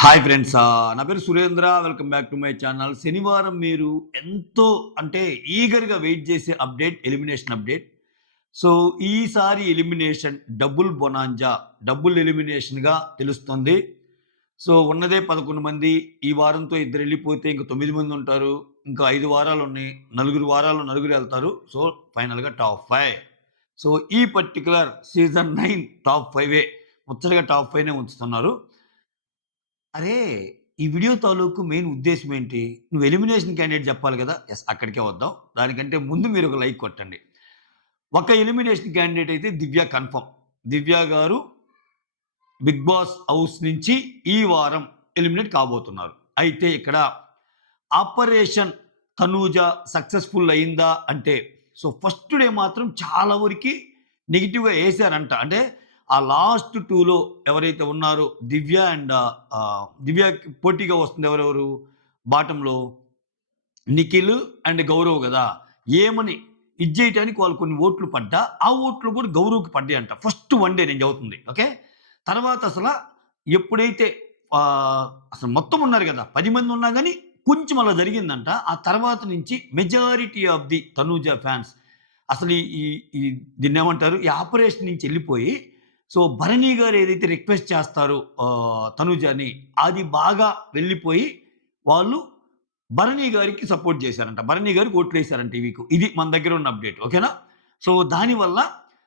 Hi friends. నా పేరు Surendra. Welcome back to my channel. శనివారం మీరు ఎంతో అంటే ఈగర్‌గా వెయిట్ చేసే అప్డేట్ ఎలిమినేషన్ అప్డేట్. సో, ఈసారి ఎలిమినేషన్ డబుల్ బొనాంజా, డబుల్ ఎలిమినేషన్‌గా తెలుస్తుంది. సో, ఉన్నదే 11 మంది. ఈ వారంతో ఇద్దరెళ్ళిపోతే ఇంక 9 మందుంటారు. ఇంకా 5 వారాలున్నాయి. నలుగురు వారాల్లో నలుగురెళ్తారు. సో, ఫైనల్‌గా టాప్ 5. సో, ఈ పర్టిక్యులర్ సీజన్ 9 టాప్ 5 ముచ్చటగా టాప్ 5 ఉంచుతున్నారు. అరే! ఈ వీడియో తాలూకు మెయిన్ ఉద్దేశ్యం ఏంటి? నువ్వు ఎలిమినేషన్ క్యాండిడేట్ చెప్పాలి కదా! యెస్, అక్కడికే వద్దాం. దానికంటే ముందు మీరు ఒక లైక్ కొట్టండి. ఒక ఎలిమినేషన్ క్యాండిడేట్ అయితే దివ్య కన్ఫర్మ్. దివ్య గారు 'బిగ్ బాస్' హౌస్ నుంచి ఈ వారం ఎలిమినేట్ కాబోతున్నారు. అయితే ఇక్కడ ఆపరేషన్ తనూజ సక్సెస్‌ఫుల్ అయిందా అంటే, సో, ఫస్ట్ డే మాత్రం చాలా వరకి నెగెటివ్‌గా ఏసారంట. అంటే ఆ లాస్ట్ 2లో ఎవరైతే ఉన్నారో దివ్య అండ్ దివ్యకి పోటీగా వస్తుంది ఎవరెవరు బాటంలో నిఖిల్ అండ్ గౌరవ్ గదా! ఏమని ఇది జేయటానికి వాళ్ళు కొన్ని ఓట్లు పడ్డా, ఆ ఓట్లు కూడా గౌరవ్‌కి పడ్డాయంట. ఫస్ట్ వన్ డే నేను చెబుతుంది. ఓకే. తర్వాత ఎప్పుడైతే అసలు మొత్తం ఉన్నారు గదా! 10 మంది ఉన్నా గాని కొంచెం అలా జరిగిందంట. ఆ తర్వాత నుంచి majority of the Tanuja fans అసలు ఈ ఈ ఈ దీన్నేమంటారు? ఈ ఆపరేషన్ నుంచి ఎళ్ళిపోయి, సో, భరణి గారు ఏదైతే రిక్వెస్ట్ చేస్తారో తనూజని, అది బాగా వెళ్ళిపోయి వాళ్ళు భరణి గారికి సపోర్ట్ చేశారంట. భరణి గారికి ఓట్లేసారంట ఈ వీకు. ఇది మన దగ్గర ఉన్న అప్డేట్. ఓకేనా? సో, దానివల్ల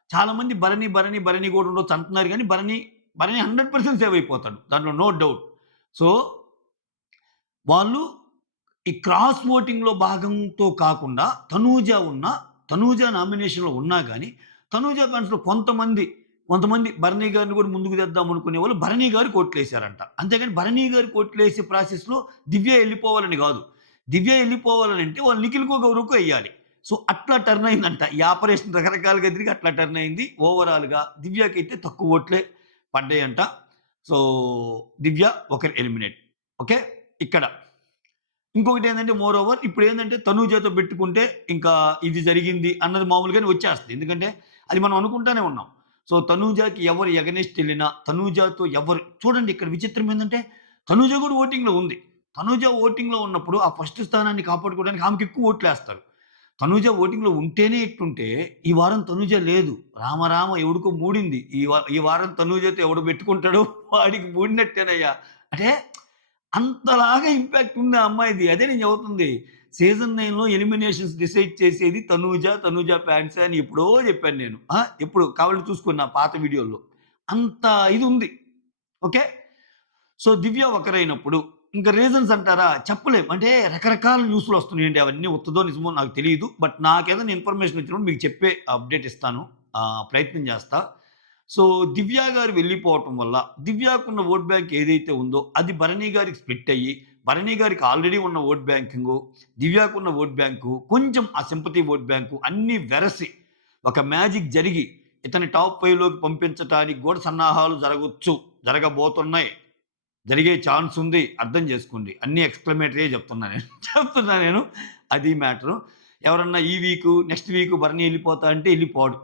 చాలామంది భరణి కూడా ఉండొచ్చు అంటున్నారు గానీ, భరణి 100% సేవ్ అయిపోతాడు. దాంట్లో నో డౌట్. సో, వాళ్ళు ఈ క్రాస్ ఓటింగ్‌లో భాగంతో కాకుండా తనూజ నామినేషన్‌లో ఉన్నా గాని, తనూజ ఫ్యాన్స్‌లో కొంతమంది భరణి గారిని కూడా ముందుకు తెద్దాం అనుకునేవాళ్ళు భరణి గారికి ఓట్లేసారంట. అంతేగాని భరణి గారికి ఓట్లేసే ప్రాసెస్‌లో దివ్య ఎళ్ళిపోవాలని గాదు. దివ్య ఎళ్ళిపోవాలనంటే వాళ్ళు నిఖిల్‌కో, గౌరవ్‌కో ఎయ్యాలి. సో, అట్లా టర్న్ అయిందంట. ఈ ఆపరేషన్ రకరకాలుగా తిరిగి అట్లా టర్న్ అయింది. ఓవరాల్‌గా దివ్యకైతే తక్కువ ఓట్లే పడ్డాయంట. సో, దివ్య ఒకరు ఎలిమినేట్. ఓకే. ఇక్కడ ఇంకొకటేందంటే ఇప్పుడేందంటే తనూజతో పెట్టుకుంటే ఇంకా ఇది జరిగింది అన్నది మామూలుగానే వచ్చేస్తది. ఎందుకంటే అది మనం అనుకుంటానే ఉన్నాం. సో, తనూజకి ఎవరు ఎగనెస్ట్ ఎళ్ళినా, తనూజతో ఎవరు చూడండి ఇక్కడ విచిత్రం ఏందంటే తనూజ కూడా ఓటింగ్‌లో ఉంది. తనూజ ఓటింగ్‌లో ఉన్నప్పుడు ఆ ఫస్ట్ స్థానాన్ని కాపాడుకోవడానికి ఆమెకెక్కువ ఓట్లేస్తారు. తనూజ ఓటింగ్‌లో ఉంటేనే ఇట్టుంటే, ఈ వారం తనూజ లేదు. రామ రామ ఎవడికో మూడింది. ఈ వారం తనూజతో ఎవడు పెట్టుకుంటాడో వాడికి మూడినట్టేనయ్యా. అంటే అంతలాగా ఇంపాక్ట్ ఉంది ఆ అమ్మాయిది. అదే నేను చెబుతుంది. సీజన్ 9లో ఎలిమినేషన్స్ డిసైడ్ చేసేది తనూజ ఫ్యాన్సే అని ఎప్పుడో చెప్పాను నేను. ఎప్పుడు కావాలంటే చూసుకోండి నా పాత వీడియోల్లో. అంత ఇది ఉంది. ఓకే. సో, దివ్య ఒకరైనప్పుడు ఇంక రీజన్స్ అంటారా? చెప్పలేం. అంటే రకరకాల న్యూస్‌లొస్తున్నాయండి. అవన్నీ ఉత్తదో నిజమో నాకు తెలీదు. బట్ నాకేదైనా ఇన్ఫర్మేషన్ వచ్చినప్పుడు మీకు చెప్పే అప్డేట్ ఇస్తాను. ప్రయత్నం చేస్తా. సో, దివ్య గారు వెళ్ళిపోవటం వల్ల దివ్యకున్న ఓట్ బ్యాంక్ ఏదైతే ఉందో అది భరణి గారికి స్ప్లిట్ అయ్యి, భరణి గారికి ఆల్రెడీ ఉన్న ఓట్ బ్యాంకింగు, దివ్యకున్న ఓట్ బ్యాంకు, కొంచెం ఆ సింపతి ఓట్ బ్యాంకు అన్నీ వెరసి ఒక మ్యాజిక్ జరిగి ఇతన్ని టాప్ 5లోకి పంపించటానికి కూడా సన్నాహాలు జరగబోతున్నాయి. జరిగే ఛాన్స్ ఉంది. అర్థం చేసుకోండి. అన్నీ ఎక్స్‌క్లమేటరీయే చెప్తున్నా నేను. చెప్తున్నా నేను. అది మ్యాటరు. ఎవరన్నా ఈ వీకు, నెక్స్ట్ వీకు భరణి ఎళ్ళిపోతా అంటే ఎళ్ళిపోడు.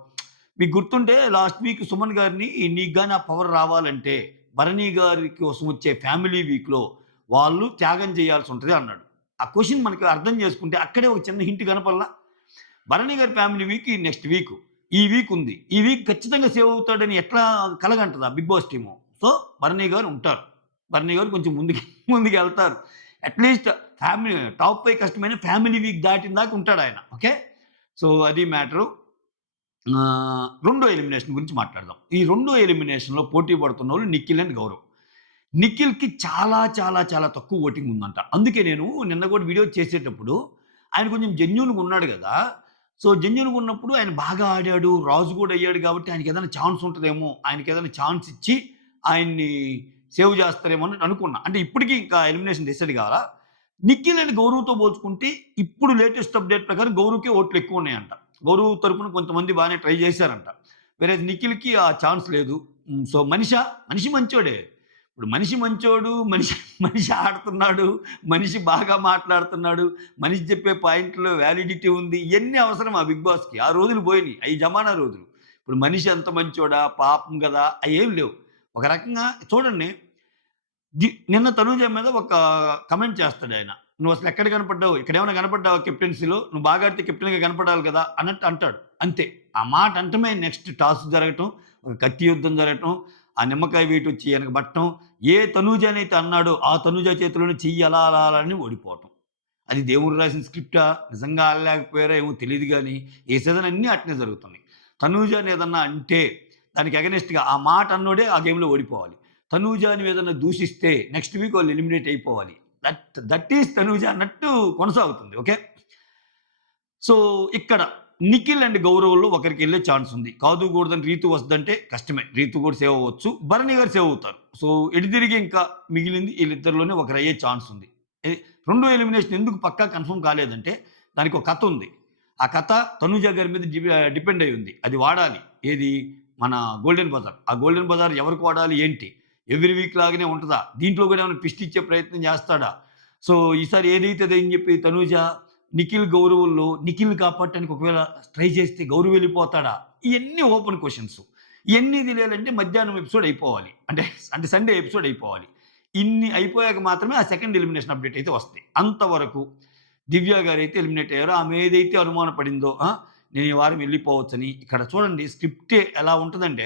మీకు గుర్తుంటే లాస్ట్ వీక్ సుమన్ గారిని నీకు గాని ఆ పవర్ రావాలంటే భరణి గారి కోసం వచ్చే ఫ్యామిలీ వీక్‌లో వాళ్ళు త్యాగం చేయాల్సి ఉంటది అన్నాడు. ఆ క్వెషన్ మనకి అర్థం చేసుకుంటే అక్కడే ఒక చిన్న హింట్ కనపడలా? భరణి గారి ఫ్యామిలీ వీక్ నెక్స్ట్ వీకు. ఈ వీక్ ఉంది. ఈ వీక్ ఖచ్చితంగా సేవ్ అవుతాడని ఎట్లా కలగంటదా Bigg Boss team. So, Bharani garu ఉంటారు. భరణి గారు కొంచెం ముందుకెళ్తారు. అట్‌లీస్ట్ టాప్ 5 కష్టమైన ఫ్యామిలీ వీక్ దాటిన దాకా ఉంటాడాయన. ఓకే. సో, అది మ్యాటరు. రెండో ఎలిమినేషన్ గురించి మాట్లాడదాం. ఈ రెండో ఎలిమినేషన్‌లో పోటీ పడుతున్నోళ్ళు నిఖిల్ అండ్ గౌరవ్. నిఖిల్‌కి చాలా తక్కువ ఓటింగ్ ఉందంట. అందుకే నేను నిన్న కూడా వీడియో చేసేటప్పుడు ఆయన కొంచెం జెన్యూన్‌గా ఉన్నాడు గదా! సో, జెన్యూన్‌గా ఉన్నప్పుడు ఆయన బాగా ఆడాడు. రాజు కూడా అయ్యాడు కాబట్టి ఆయనకేదైనా ఛాన్స్ ఉంటదేమో, ఆయనకేదైనా ఛాన్స్ ఇచ్చి ఆయన్ని సేవ్ చేస్తారేమో అని అనుకున్నా. అంటే ఇప్పటికి ఇంకా ఎలిమినేషన్ డిసైడ్ కాలా. నిఖిల్ అండ్ గౌరవ్‌తో పోల్చుకుంటే ఇప్పుడు లేటెస్ట్ అప్డేట్ ప్రకారం గౌరవ్‌కే ఓట్లు ఎక్కువున్నాయంట. గౌరవ్ తరపున కొంతమంది బానే ట్రై చేశారంట. వేరేజ్ నిఖిల్‌కి ఆ ఛాన్స్ లేదు. సో, మనిషి మంచోడే. ఇప్పుడు మనిషి మంచోడు, మనిషి మనిషి ఆడుతున్నాడు, మనిషి బాగా మాట్లాడుతున్నాడు, మనిషి చెప్పే పాయింట్‌లో వ్యాలిడిటీ ఉంది. ఇయన్నీ అవసరమా బిగ్ బాస్‌కి? ఆ రోజులు పోయినియి. అయి జమానా రోజులు. ఇప్పుడు మనిషి ఎంత మంచోడా, పాపం గదా! అయేం లేవు. ఒక రకంగా చూడండి నిన్న తనూజ మీద ఒక కమెంట్ చేస్తాడాయన. "నువ్వసలు ఎక్కడ కనపడ్డావు? ఇక్కడేమైనా కనపడ్డావా కెప్టెన్సీలో? నువ్వు బాగా ఆడితే కెప్టెన్‌గా కనపడాలి కదా!" అన్నట్టు అంటాడు. అంతే. ఆ మాట అంటమే నెక్స్ట్ టాస్ జరగటం, ఒక కత్తి యుద్ధం జరగటం, ఆ నిమ్మకాయ వేటొచ్చి ఎనక పట్టం. ఏ తనూజనైతే అన్నాడో ఆ తనూజ చేతిలోనే చెయ్యి అలా అలా అలా అని ఓడిపోవటం. అది దేవుడు రాసిన స్క్రిప్టా? నిజంగా ఆడలేకపోయారా ఏమో తెలీదు గానీ, ఈ సీజన్ అన్నీ అట్నే జరుగుతున్నాయి. తనూజని ఏదన్నా అంటే దానికి అగైనెస్ట్‌గా ఆ మాట అన్నోడే ఆ గేమ్‌లో ఓడిపోవాలి. తనూజాని ఏదన్నా దూషిస్తే నెక్స్ట్ వీక్ వాళ్ళు ఎలిమినేట్ అయిపోవాలి. దట్ ఈస్ తనూజ అన్నట్టు కొనసాగుతుంది. ఓకే. సో, ఇక్కడ నిఖిల్ అండ్ గౌరవ్‌లో ఒకరికెళ్ళే ఛాన్స్ ఉంది. కాదు కూడదని రీతు వస్తదంటే కష్టమే. రీతు కూడా సేవ్ అవ్వచ్చు. భరణి గారు సేవ్ అవుతారు. సో, ఎటు తిరిగి ఇంకా మిగిలింది ఈళ్ళిద్దరిలోనే ఒకరయ్యే ఛాన్స్ ఉంది. ఎ రెండో ఎలిమినేషన్ ఎందుకు పక్కా కన్ఫర్మ్ కాలేదంటే దానికొక కథ ఉంది. ఆ కథ తనూజ గారి మీద డిపెండ్ అయ్యి ఉంది. అది వాడాలి. ఏది? మన గోల్డెన్ బజార్. ఆ గోల్డెన్ బజార్ ఎవరికి వాడాలి? ఏంటి? ఎవ్రీ వీక్ లాగానే ఉంటదా? దీంట్లో కూడా ఏమైనా ట్విస్ట్ ఇచ్చే ప్రయత్నం చేస్తాడా? సో, ఈసారి ఏదైతే అదని చెప్పి తనూజ నిఖిల్ గౌరవుల్లో నిఖిల్‌ని కాపాడటానికి ఒకవేళ ట్రై చేస్తే గౌరవ్ వెళ్ళిపోతాడా? ఇయన్నీ ఓపెన్ క్వెషన్స్. ఇయన్నీ తెలియాలంటే మధ్యాహ్నం ఎపిసోడ్ అయిపోవాలి. అంటే సండే ఎపిసోడ్ అయిపోవాలి. ఇన్ని అయిపోయాక మాత్రమే ఆ సెకండ్ ఎలిమినేషన్ అప్డేట్ అయితే వస్తాయి. అంతవరకు దివ్య గారైతే ఎలిమినేట్ అయ్యారో ఆమె ఏదైతే అనుమాన పడిందో నేను ఈ వారం వెళ్ళిపోవచ్చని ఇక్కడ చూడండి స్క్రిప్టే ఎలా ఉంటదంటే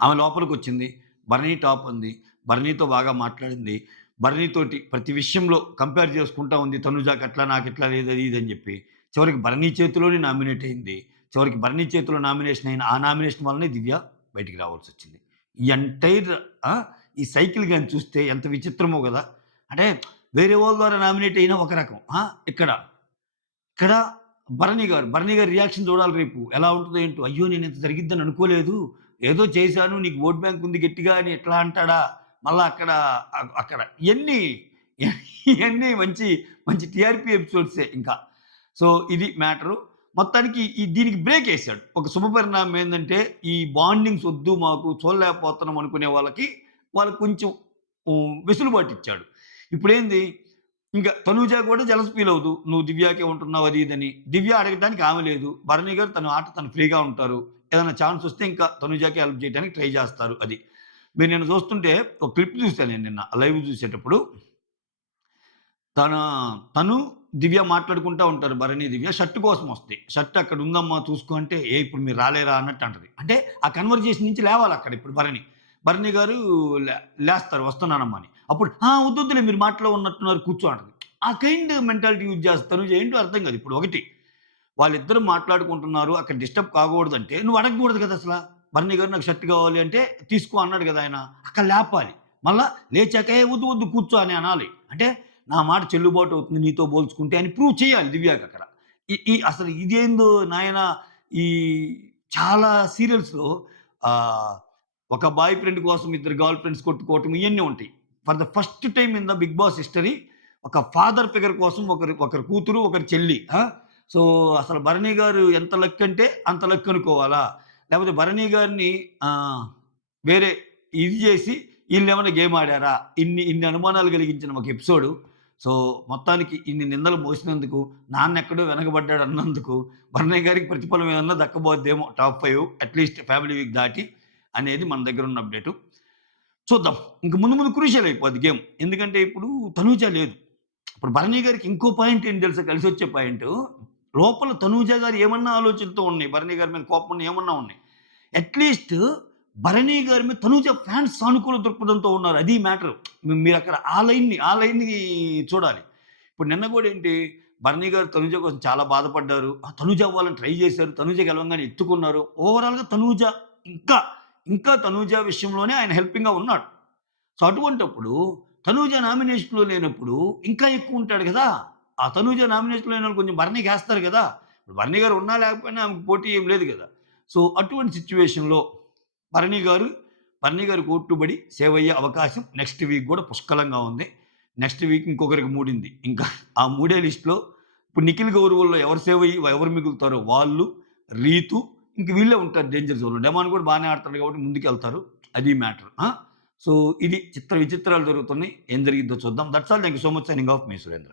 ఆమె లోపలికొచ్చింది. భరణి టాప్ ఉంది. భరణితో బాగా మాట్లాడింది. భరణితోటి ప్రతి విషయంలో కంపేర్ చేసుకుంటా ఉంది. తనుజాకట్లా, నాకిట్లా లేదు అది ఇది అని చెప్పి. చివరికి భరణి చేతిలోనే నామినేట్ అయింది. చివరికి భరణి చేతిలో నామినేషన్ అయిన ఆ నామినేషన్ వల్లనే దివ్య బయటికి రావాల్సొచ్చింది. ఈ ఎంటైర్ ఆ! ఈ సైకిల్ గాని చూస్తే ఎంత విచిత్రమో గదా! అంటే వేరే వాళ్ళ ద్వారా నామినేట్ అయినా ఒక రకం. ఇక్కడ ఇక్కడ భరణి గారి రియాక్షన్ చూడాలి రేపు. ఎలా ఉంటదో ఏంటో. అయ్యో! నేనింత జరిగిద్దని అనుకోలేదు. ఏదో చేశాను. నీకు ఓట్ బ్యాంక్ ఉంది గట్టిగా అని ఎట్లా అంటాడా? మళ్ళా అక్కడ ఇయన్నీ ఇయన్నీ మంచి మంచి టీఆర్‌పీ ఎపిసోడ్సే ఇంకా. సో, ఇది మ్యాటరు. మొత్తానికి దీనికి బ్రేకేసాడు. ఒక శుభపరిణామం ఏందంటే, ఈ బాండింగ్స్ ఒద్దు మాకు చూడలేకపోతున్నాం అనుకునే వాళ్ళకి కొంచెం వెసులుబాటిచ్చాడు. ఇప్పుడేంది ఇంక తనూజ కూడా జెలస్ ఫీల్ అవ్వదు. నువ్వు దివ్యాకే ఉంటున్నావు అది ఇదని. దివ్య అడగటానికి ఆమె లేదు. భరణి గారు తన ఆట తను ఫ్రీగా ఉంటారు. ఏదైనా ఛాన్స్ వస్తే ఇంకా తనూజకి హెల్ప్ చేయడానికి ట్రై చేస్తారు అది. మీరు నిన్న చూస్తుంటే ఒక క్లిప్ చూసాను నేను నిన్న లైవ్ చూసేటప్పుడు. తన తను దివ్య మాట్లాడుకుంటా ఉంటారు భరణి, దివ్య. షర్ట్ కోసం వస్తాయి. షర్ట్ అక్కడ ఉందమ్మా చూసుకో అంటే, ఏ ఇప్పుడు మీరు రాలేరా అన్నట్టు అంటది. అంటే ఆ కన్వర్జేషన్ నుంచి లేవాలక్కడ ఇప్పుడు భరణి. భరణి గారు లేస్తారు వస్తున్నానమ్మా అని. అప్పుడు వద్దొద్దులే మీరు మాటలో ఉన్నట్టున్నారు కూర్చో అంటది. ఆ కైండ్ మెంటాలిటీ యూజ్ చేస్తారు. ఏంటో అర్థం కాదు. ఇప్పుడు ఒకటి వాళ్ళిద్దరూ మాట్లాడుకుంటున్నారు. అక్కడ డిస్టర్బ్ కాకూడదంటే నువ్వు అడగకూడదు కదా అసల. భరణి గారు నాకు షర్ట్ కావాలి అంటే తీసుకో అన్నాడు కదా ఆయన. అక్కడ లేపాలి. మళ్ళా లేచాక ఏ వద్దు వద్దు కూర్చో అని అనాలి. అంటే నా మాట చెల్లుబాటు అవుతుంది నీతో పోల్చుకుంటే అని ప్రూవ్ చేయాలి దివ్యాకక్కడ. ఈ ఈ అసలు ఇదేందో నాయనా ఈ చాలా సీరియల్స్‌లో ఆహ్, ఒక బాయ్ ఫ్రెండ్ కోసం ఇద్దరు గర్ల్ ఫ్రెండ్స్ కొట్టుకోవటం ఇయన్నీ ఉంటాయి. For the first time in the 'Bigg Boss' history ఒక ఫాదర్ ఫిగర్ కోసం ఒకరి కూతురు, ఒకరి చెల్లి. సో, అసలు భరణి గారు ఎంత లక్ అంటే అంత లక్ అనుకోవాలా? లేకపోతే భరణి గారిని వేరే ఇది చేసి ఈళ్ళేమన్నా గేమ్ ఆడారా? ఇన్ని అనుమానాలు కలిగించిన ఒక ఎపిసోడు. సో, మొత్తానికి ఇన్ని నిందలు మోసినందుకు, నాన్నెక్కడో వెనకబడ్డాడన్నందుకు, భరణి గారికి ప్రతిఫలం ఏదన్నా దక్కబోద్దేమో టాప్ 5 అట్‌లీస్ట్ ఫ్యామిలీ వీక్ దాటి అనేది మన దగ్గరున్న అప్డేటు. చూద్దాం. ఇంక ముందు ముందు క్రూషియల్ అయిపోద్ది గేమ్. ఎందుకంటే ఇప్పుడు తనూజ లేదు. ఇప్పుడు భరణి గారికి ఇంకో పాయింట్ ఏంటి తెలుసా కలిసొచ్చే పాయింటు, లోపల తనూజ గారు ఏమన్నా ఆలోచనతో ఉన్నాయి. భరణి గారి మీద కోపం ఉన్న ఏమన్నా ఉన్నాయి. అట్‌లీస్ట్ భరణి గారి మీద తనూజ ఫ్యాన్స్ సానుకూల దృక్పథంతో ఉన్నారు. అది మ్యాటర్. మీరక్కడ ఆ లైన్‌ని చూడాలి. ఇప్పుడు నిన్న గూడా ఏంటి భరణి గారు తనూజ కోసం చాలా బాధపడ్డారు. తనూజ అవ్వాలని ట్రై చేశారు. తనూజ గెలవంగానే ఎత్తుకున్నారు. ఓవరాల్‌గా తనూజ ఇంకా, ఇంకా తనూజ విషయంలోనే ఆయన హెల్పింగ్‌గా ఉన్నాడు. సో, అటువంటప్పుడు తనూజ నామినేషన్‌లో లేనప్పుడు ఇంకా ఎక్కువుంటాడు గదా! ఆ తనూజ నామినేషన్‌లో లేనోళ్ళు కొంచెం భరణికేస్తారు గదా! ఇప్పుడు భరణి గారు ఉన్నా లేకపోయినా ఆమెకు పోటీ ఏం లేదు గదా! సో, అటువంటి సిట్యుయేషన్‌లో భరణి గారు, భరణి గారికి ఓట్టుబడి సేవ్ అయ్యే అవకాశం నెక్స్ట్ వీక్ గూడా పుష్కలంగా ఉంది. నెక్స్ట్ వీక్ ఇంకొకరికి మూడింది. ఇంకా ఆ మూడే లిస్ట్‌లో ఇప్పుడు నిఖిల్ గౌరవుల్లో ఎవరు సేవ్ అయ్యి ఎవరు మిగులుతారో వాళ్ళు, రీతు ఇంక వీళ్ళే ఉంటారు డేంజర్ జోన్‌లో. డెమాన్ గూడా బానే ఆడుతున్నాడు కాబట్టి ముందుకెళ్తారు. అది మ్యాటర్. సో, ఇది విచిత్రాలు జరుగుతున్నాయి. ఏం జరిగిద్దో చూద్దాం. That's all. Thank you so much. Signing off me Surendra.